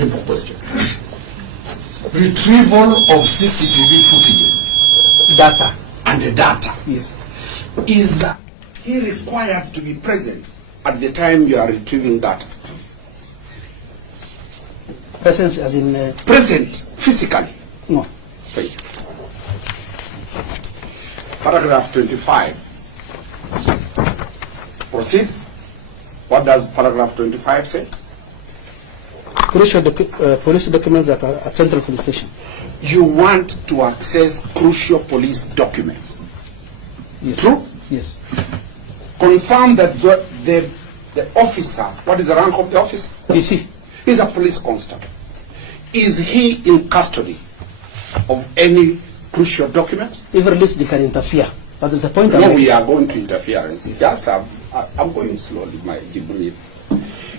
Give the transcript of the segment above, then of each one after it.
Simple question. Retrieval of CCTV footages, Data. and the data. Yes. Is he required to be present at the time you are retrieving data? Presence as in... Present physically? No. Thank you. Paragraph 25. Proceed. What does paragraph 25 say? Crucial police documents at a central police station. You want to access crucial police documents. Yes. True? Yes. Confirm that the officer, what is the rank of the officer? PC. He's a police constable. Is he in custody of any crucial document? If released, they can interfere. But there's a point. No, we are going to interference. Just I'm going slowly, my Jibril.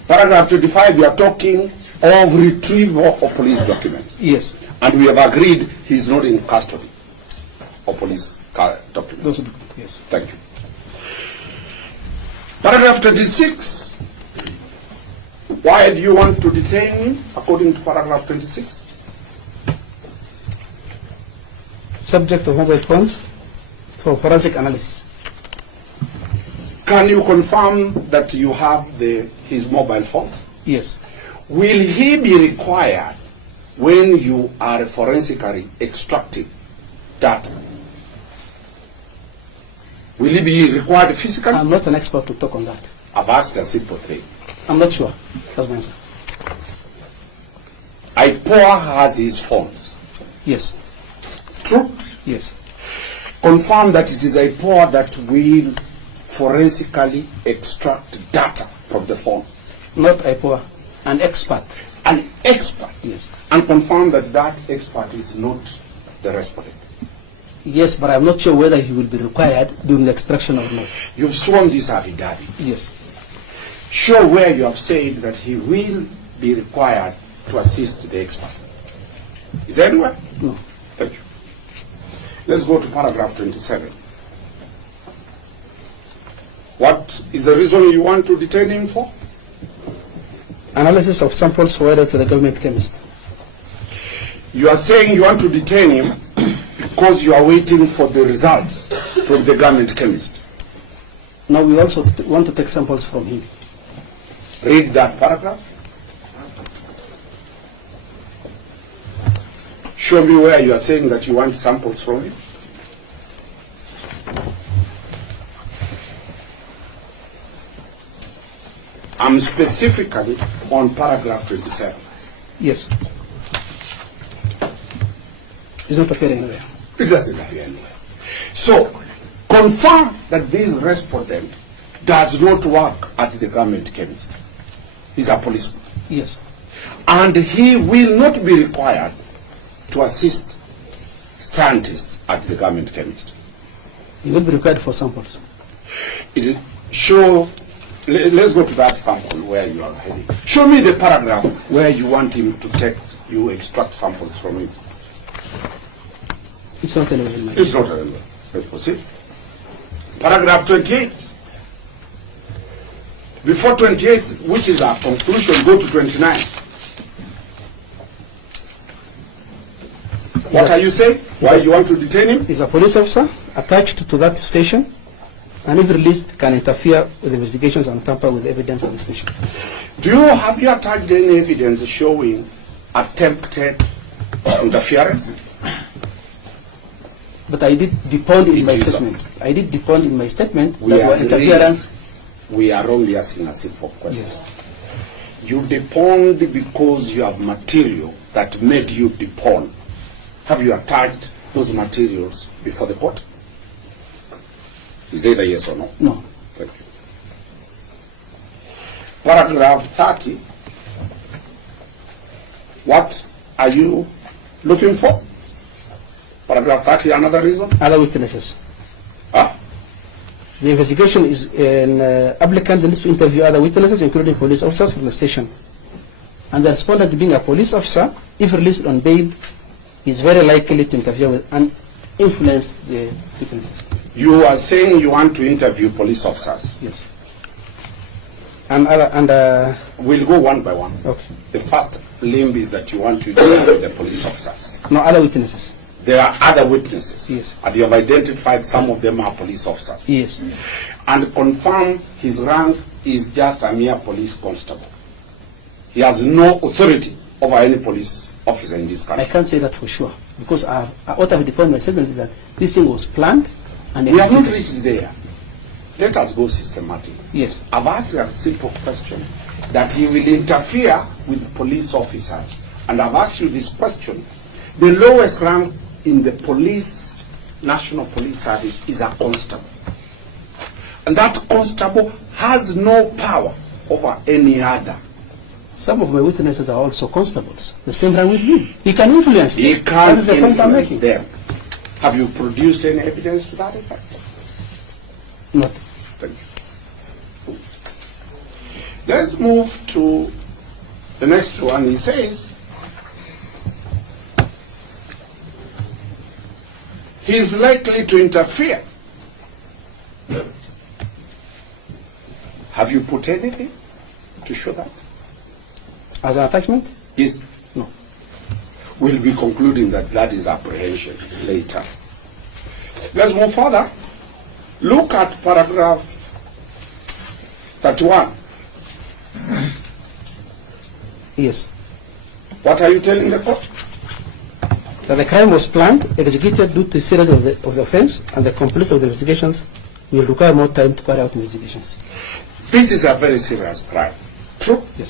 Paragraph 25, we are talking of retrieval of police documents. Yes. And we have agreed he's not in custody of police documents. Those, yes. Thank you. Paragraph 26. Why do you want to detain him according to paragraph 26? Subject of mobile phones for forensic analysis. Can you confirm that you have his mobile phones? Yes. Will he be required when you are forensically extracting data? Will he be required physically? I'm not an expert to talk on that. I've asked a simple thing. I'm not sure. That's my answer. Ipoa has his phones. Yes. True? Yes. Confirm that it is Ipoa that will forensically extract data from the phone. Not Ipoa. An expert. An expert? Yes. And confirm that that expert is not the respondent. Yes, but I'm not sure whether he will be required during the extraction or not. You've sworn this affidavit. Yes. Show where you have said that he will be required to assist the expert. Is there anywhere? No. Thank you. Let's go to paragraph 27. What is the reason you want to detain him for? Analysis of samples forwarded to the government chemist. You are saying you want to detain him because you are waiting for the results from the government chemist. Now we also want to take samples from him. Read that paragraph. Show me where you are saying that you want samples from him. I'm specifically on paragraph 27. Yes. It's not appearing anywhere. It doesn't appear anywhere. So, confirm that this respondent does not work at the government chemist. He's a policeman. Yes. And he will not be required to assist scientists at the government chemist. He will be required for samples. It is let's go to that sample where you are heading. Show me the paragraph where you want him to extract samples from him. It's not anywhere in my It's not anywhere. Let's proceed. Paragraph 28. Before 28, which is our conclusion, go to 29. What are you saying? Why you want to detain him? He's a police officer attached to that station, and if released, can interfere with investigations and tamper with evidence of the station. Have you attached any evidence showing attempted interference? But I did depend in my statement. I did depend in my statement that were interference. We are only asking a simple question. Yes. You deponed because you have material that made you depone. Have you attached those materials before the court? Is it a yes or no? No. Thank you. Paragraph 30. What are you looking for? Paragraph 30, another reason? Other witnesses. Ah. The investigation is an applicant needs to interview other witnesses, including police officers from the station. And the respondent, being a police officer, if released on bail, is very likely to interfere with and influence the witnesses. You are saying you want to interview police officers? Yes. And we'll go one by one. Okay. The first limb is that you want to deal with the police officers. No, other witnesses. There are other witnesses. Yes. And you have identified some of them are police officers. Yes. And confirm his rank is just a mere police constable. He has no authority over any police officer in this country. I can't say that for sure, because what I've defined my statement is that this thing was planned and We have not executed. reached there. Let us go systematically. Yes. I've asked a simple question, that he will interfere with police officers. And I've asked you this question. The lowest rank in the police, National Police Service, is a constable. And that constable has no power over any other. Some of my witnesses are also constables. The same rank with him. He can influence them. He That can't is the point I'm influence making. them. Have you produced any evidence to that effect? Not. Thank you. Let's move to the next one. He says, he is likely to interfere. Have you put anything to show that? As an attachment? Yes. No. We'll be concluding that that is apprehension later. Let's move further. Look at paragraph 31. Yes. What are you telling the court? That the crime was planned, executed due to the seriousness of the offense, and the completeness of the investigations will require more time to carry out investigations. This is a very serious crime. True? Yes.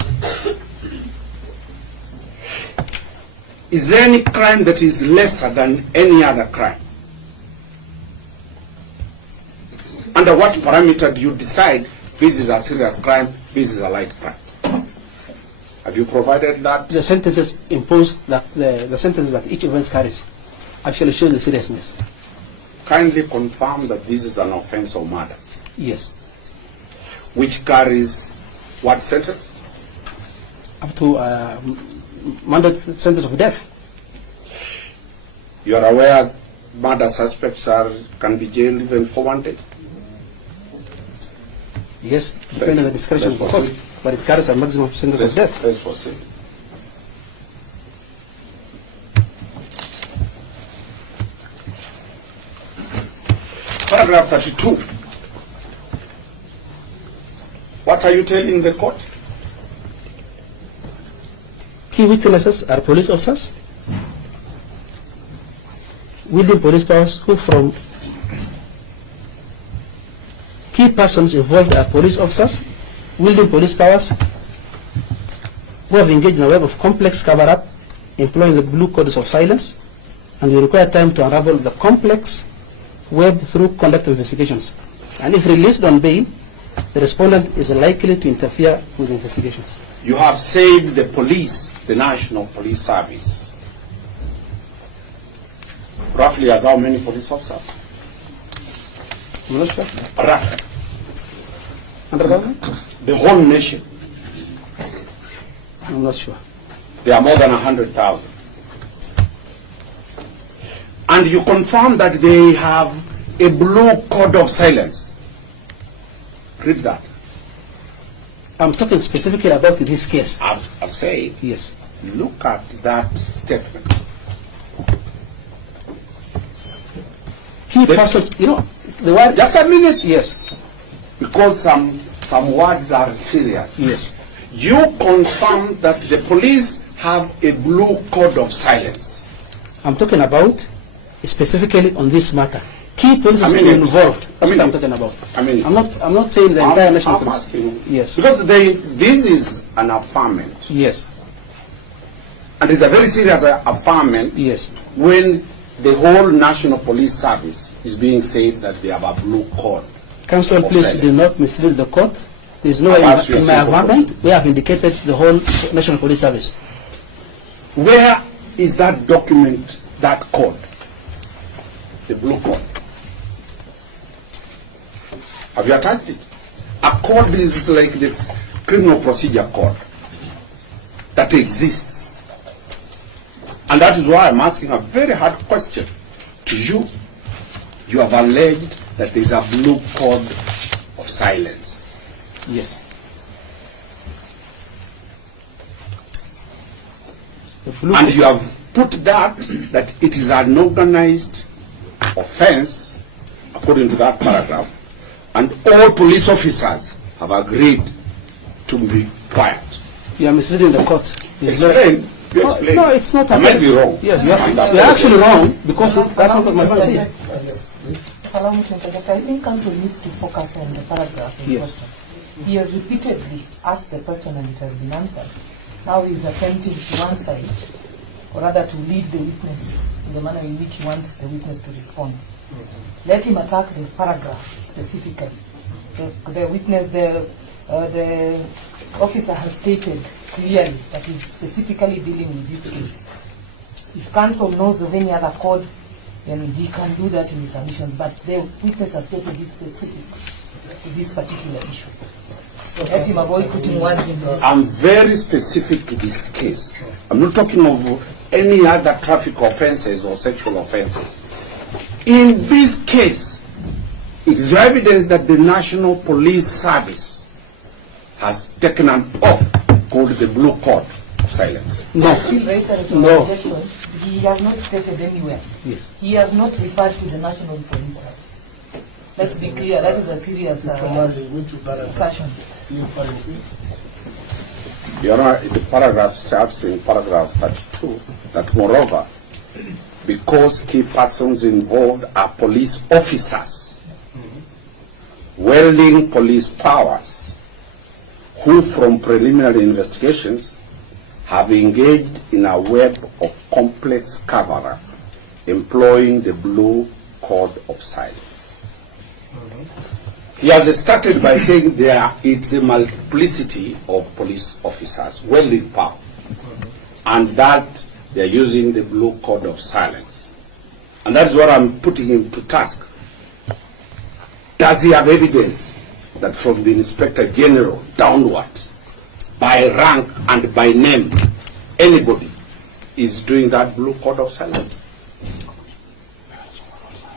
Is there any crime that is lesser than any other crime? Under what parameter do you decide this is a serious crime, this is a light crime? Have you provided that? The sentences imposed, that the sentences that each offense carries actually show the seriousness. Kindly confirm that this is an offense of murder, Yes. which carries what sentence? Up to mandatory sentence of death. You are aware murder suspects can be jailed even for 1 day? Yes, depending on the discretion of the court. But it carries a maximum sentence of death. Let's proceed. Paragraph 32. What are you telling the court? Key witnesses are police officers wielding police powers who from key persons involved are police officers wielding police powers who have engaged in a web of complex cover-up employing the blue codes of silence, and will require time to unravel the complex web through conduct of investigations. And if released on bail, the respondent is likely to interfere with the investigations. You have said the police, the National Police Service, roughly has how many police officers? I'm not sure. Roughly. 100,000? The whole nation. I'm not sure. There are more than 100,000. And you confirm that they have a blue code of silence. Read that. I'm talking specifically about this case. I've said, Yes. look at that statement. Key persons, you know, the word... Just a minute. Yes. Because some words are serious. Yes. You confirm that the police have a blue code of silence. I'm talking about specifically on this matter. Key police I mean, involved. That's I mean, what I'm talking about. I mean, I'm not saying the entire national I'm police. asking. Yes. Because this is an affirmation. Yes. And it's a very serious affirmation Yes. when the whole National Police Service is being said that they have a blue code. Counsel, of please silence. do not mislead the court. There is no I've way asked you a in my simple amendment we have indicated the whole National Police Service. Where is that document, that code? The blue code. Have you attached it? A code is like this criminal procedure code that exists. And that is why I'm asking a very hard question to you. You have alleged that there is a blue code of silence. Yes. And you have put that it is an organized offense, according to that paragraph, and all police officers have agreed to be quiet. You are misleading the court. Explain. You explain. No, it's not. I might be wrong. Yeah, you're actually wrong, because that's not what my friend says. Allow me to interject. I think counsel needs to focus on the paragraph in question. He has repeatedly asked the question and it has been answered. Now he is attempting to answer it, or rather to lead the witness in the manner in which he wants the witness to respond. Let him attack the paragraph specifically. The witness, the officer has stated clearly that he's specifically dealing with this case. If counsel knows of any other code, then he can do that in his submissions, but the witness has stated it specific to this particular issue. So let him avoid putting words in there. I'm very specific to this case. I'm not talking of any other traffic offenses or sexual offenses. In this case, it is evidence that the National Police Service has taken an oath called the Blue Code of Silence. No. No. He has not stated anywhere. Yes. He has not referred to the National Police Service. Let's be clear, that is a serious assertion. Your Honor, the paragraph starts in paragraph 32 that moreover, because key persons involved are police officers, wielding police powers, who from preliminary investigations have engaged in a web of complex cover-up, employing the Blue Code of Silence. He has started by saying it's a multiplicity of police officers wielding power, and that they're using the Blue Code of Silence. And that's what I'm putting him to task. Does he have evidence that from the Inspector General downwards, by rank and by name, anybody is doing that Blue Code of Silence?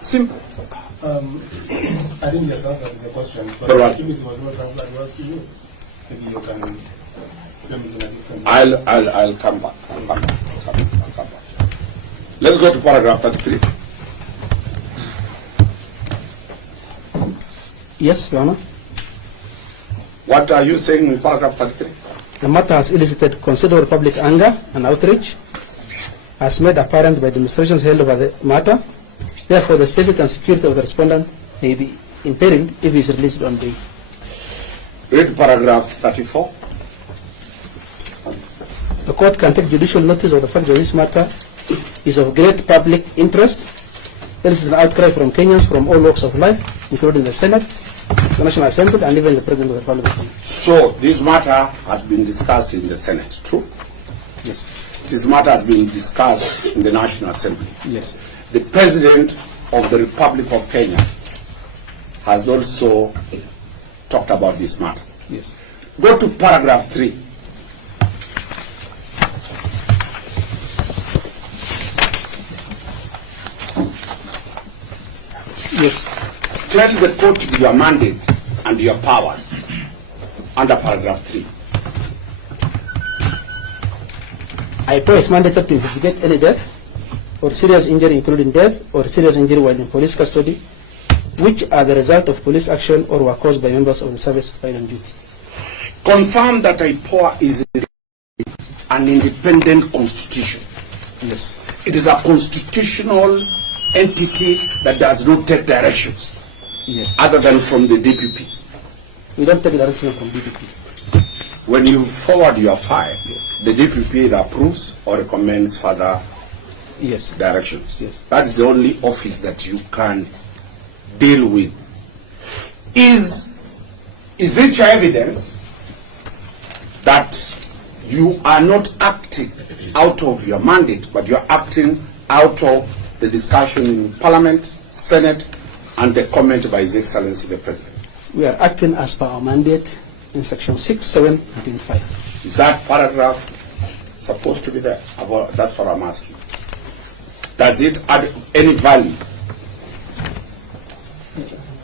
Simple. I didn't just answer the question, but right. if it was not answered well to you, maybe you can frame it in a different way. I'll come back. I'll come back. Let's go to paragraph 33. Yes, Your Honor. What are you saying in paragraph 33? The matter has elicited considerable public anger and outrage, as made apparent by demonstrations held over the matter. Therefore, the safety and security of the respondent may be imperiled if he is released on bail. Read paragraph 34. The court can take judicial notice of the fact that this matter is of great public interest. There is an outcry from Kenyans from all walks of life, including the Senate, the National Assembly, and even the President of the Republic. So, this matter has been discussed in the Senate, true? Yes. This matter has been discussed in the National Assembly. Yes. The President of the Republic of Kenya has also talked about this matter. Yes. Go to paragraph 3. Yes. Tell the court your mandate and your powers under paragraph 3. Ipoa is mandated to investigate any death or serious injury, including death or serious injury while in police custody, which are the result of police action or were caused by members of the service while on duty. Confirm that Ipoa is an independent constitution. Yes. It is a constitutional entity that does not take directions Yes. other than from the DPP. We don't take direction from DPP. When you forward your file, the DPP either approves or recommends further Yes. directions. Yes. That is the only office that you can deal with. Is it your evidence that you are not acting out of your mandate, but you are acting out of the discussion in Parliament, Senate, and the comment by His Excellency the President? We are acting as per our mandate in section 6, 7, and 5. Is that paragraph supposed to be there? That's what I'm asking. Does it add any value?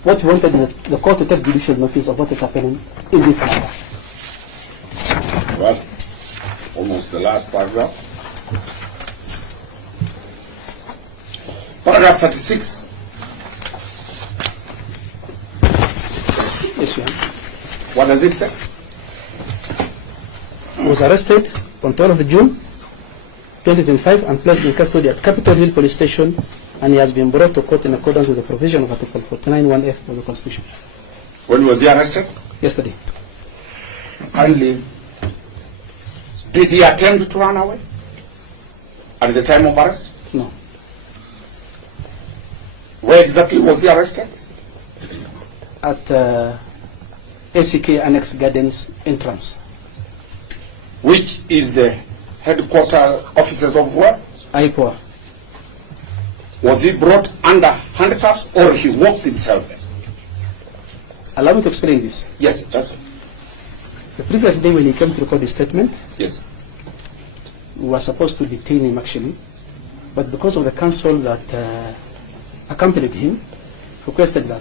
What we wanted the court to take judicial notice of what is happening in this matter. Well, almost the last paragraph. Paragraph 36. Yes, Your Honor. What does it say? He was arrested on 12th of June 2025 and placed in custody at Capitol Hill Police Station, and he has been brought to court in accordance with the provision of Article 49(1)(f) of the Constitution. When was he arrested? Yesterday. Kindly, did he attempt to run away at the time of arrest? No. Where exactly was he arrested? At ACK Annex Gardens entrance. Which is the headquarters offices of what? Ipoa. Was he brought under handcuffs or he walked himself there? Allow me to explain this. Yes, that's it. The previous day when he came to record his statement, Yes. we were supposed to detain him actually, but because of the counsel that accompanied him, requested that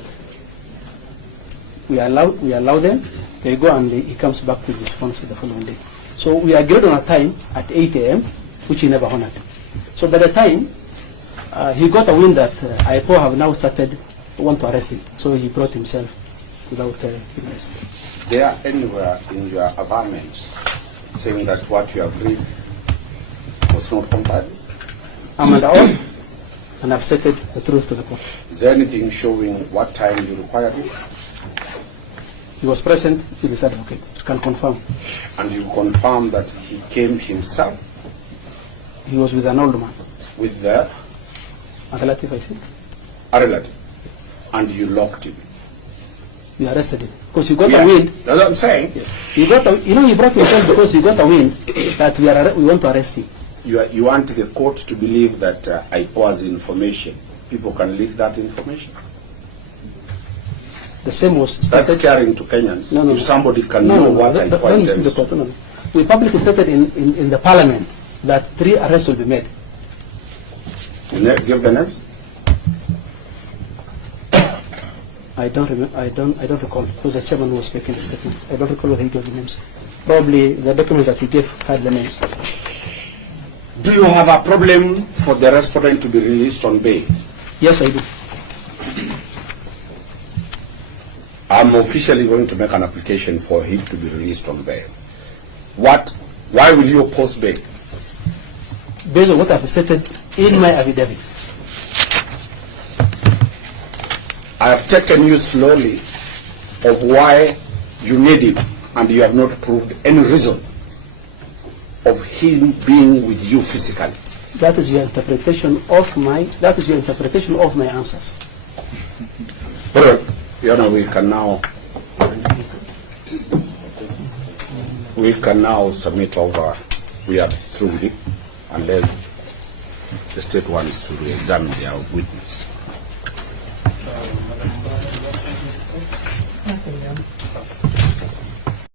we allow them, they go and he comes back to response the following day. So we agreed on a time at 8 a.m., which he never honored. So by the time he got a wind that Ipoa have now started to want to arrest him, so he brought himself without arrest. They are anywhere in your averment saying that what you agreed was not complied with? I'm under oath and I've stated the truth to the court. Is there anything showing what time you required it? He was present with his advocate. Can confirm. And you confirm that he came himself He was with an old man, with the a relative, I think. a relative, and you locked him. We arrested him because he got Yeah, a wind. that's what I'm saying. Yes, he got a, he brought himself because he got a wind that we want to arrest him. You want the court to believe that Ipoa's information, people can leak that information? The same was That's stated. scaring to Kenyans. No, no, if somebody can no, know no, what don't Ipoa listen to intends the court. to. No, no. We publicly stated in the parliament that 3 arrests will be made. Give the names. I don't remember. I don't recall. It was the chairman who was making the statement. I don't recall whether he gave the names. Probably the document that he gave had the names. Do you have a problem for the respondent to be released on bail? Yes, I do. I'm officially going to make an application for him to be released on bail. Why will you oppose bail? Based on what I've stated in my affidavit. I have taken you slowly of why you need him, and you have not proved any reason of him being with you physically. That is your interpretation of my. That is your interpretation of my answers. Well, we can now submit over. We are through with it, unless the state wants to re-examine their witness. Nothing, yeah.